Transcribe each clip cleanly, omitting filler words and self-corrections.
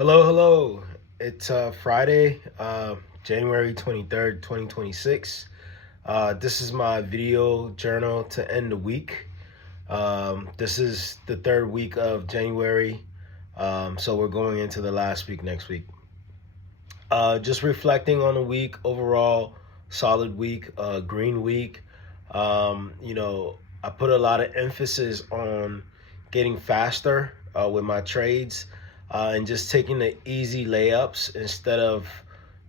Hello, hello. It's Friday, January 23rd, 2026. This is my video journal to end the week. This is the third week of January, so we're going into the last week next week. Just reflecting on the week overall, solid week, green week. I put a lot of emphasis on getting faster with my trades and just taking the easy layups instead of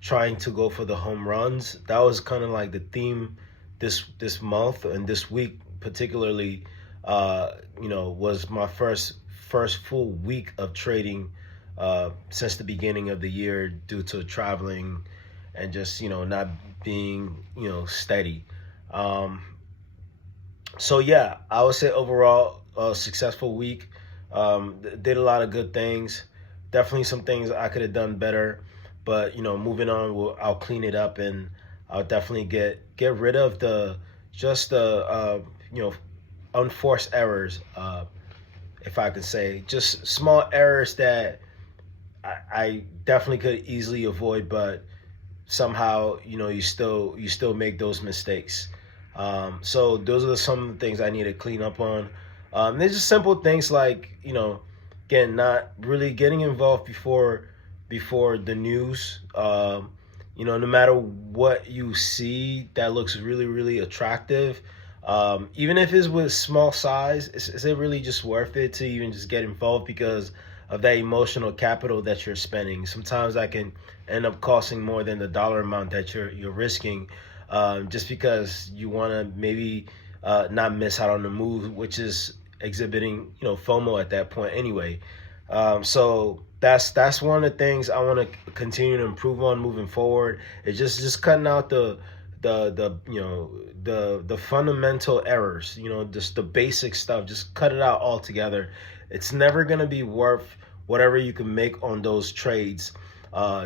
trying to go for the home runs. That was kind of like the theme this month and this week particularly. Was my first full week of trading since the beginning of the year due to traveling and just not being steady. Um, so yeah, I would say overall a successful week. Did a lot of good things. Definitely some things I could have done better, but moving on, I'll clean it up and I'll definitely get rid of the just the unforced errors. If I could say, just small errors that I definitely could easily avoid, but somehow you still make those mistakes. So those are some of the things I need to clean up on. There's just simple things like again, not really getting involved before the news. No matter what you see that looks really really attractive, even if it's with small size, is it really just worth it to even just get involved because of that emotional capital that you're spending? Sometimes that can end up costing more than the dollar amount that you're risking, just because you want to maybe not miss out on the move, which is exhibiting FOMO at that point anyway. So that's one of the things I want to continue to improve on moving forward. It's just cutting out the fundamental errors, just the basic stuff. Just cut it out altogether. It's never gonna be worth whatever you can make on those trades.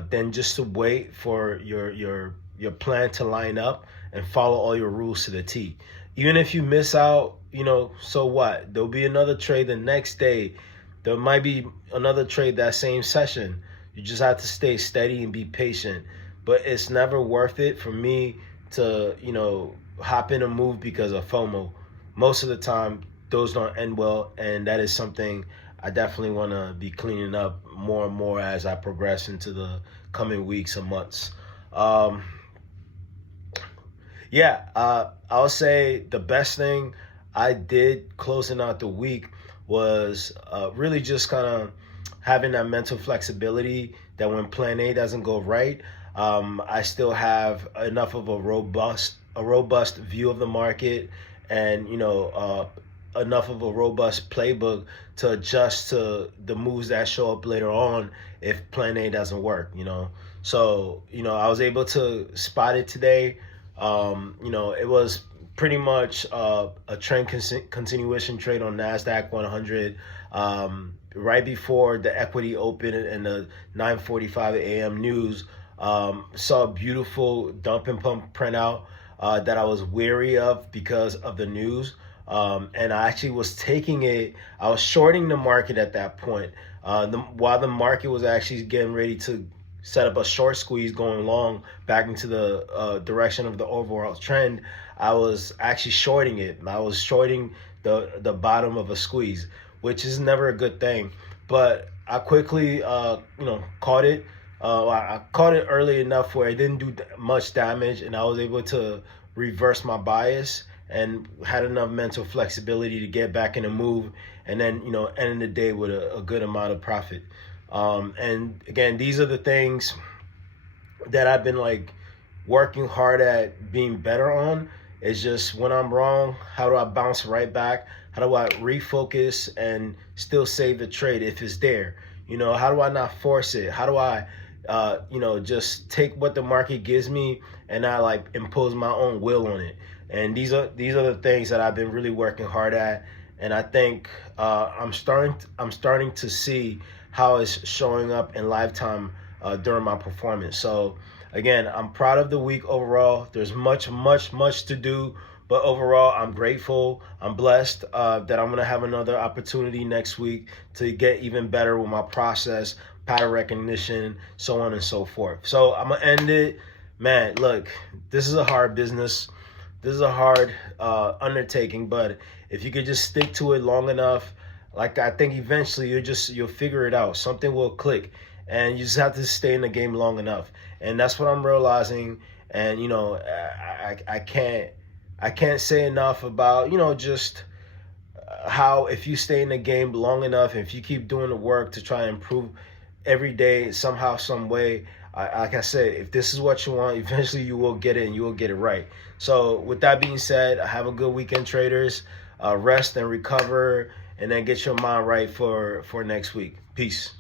Then just to wait for your plan to line up and follow all your rules to the T. Even if you miss out, so what? There'll be another trade the next day. There might be another trade that same session. You just have to stay steady and be patient. But it's never worth it for me to, hop in a move because of FOMO. Most of the time, those don't end well, and that is something I definitely want to be cleaning up more and more as I progress into the coming weeks and months. Um, I'll say the best thing I did closing out the week was really just kind of having that mental flexibility that when plan A doesn't go right, I still have enough of a robust view of the market and enough of a robust playbook to adjust to the moves that show up later on if plan A doesn't work. So I was able to spot it today. It was pretty much a trend continuation trade on Nasdaq 100 right before the equity open and the 9:45 a.m. news. Saw a beautiful dump and pump printout that I was wary of because of the news. And I actually was taking it. I was shorting the market at that point. While the market was actually getting ready to set up a short squeeze going long back into the direction of the overall trend, I was actually shorting it. I was shorting the bottom of a squeeze, which is never a good thing. But I quickly caught it. I caught it early enough where it didn't do much damage, and I was able to reverse my bias and had enough mental flexibility to get back in the move, and then ending the day with a good amount of profit. And again, these are the things that I've been like working hard at being better on. It's just when I'm wrong, how do I bounce right back? How do I refocus and still save the trade if it's there? How do I not force it? How do I just take what the market gives me and not like impose my own will on it? And these are the things that I've been really working hard at, and I think I'm starting to see how it's showing up in lifetime during my performance. So again, I'm proud of the week overall. There's much to do But overall, I'm grateful. I'm blessed that I'm going to have another opportunity next week to get even better with my process, pattern recognition, so on and so forth. So I'm going to end it. Man, look, this is a hard business. This is a hard undertaking, but if you could just stick to it long enough, like I think eventually you'll figure it out. Something will click, and you just have to stay in the game long enough. And that's what I'm realizing. And I can't say enough about just how if you stay in the game long enough, if you keep doing the work to try and improve every day somehow, some way. Like I said, if this is what you want, eventually you will get it and you will get it right. So with that being said, have a good weekend, traders. Rest and recover, and then get your mind right for next week. Peace.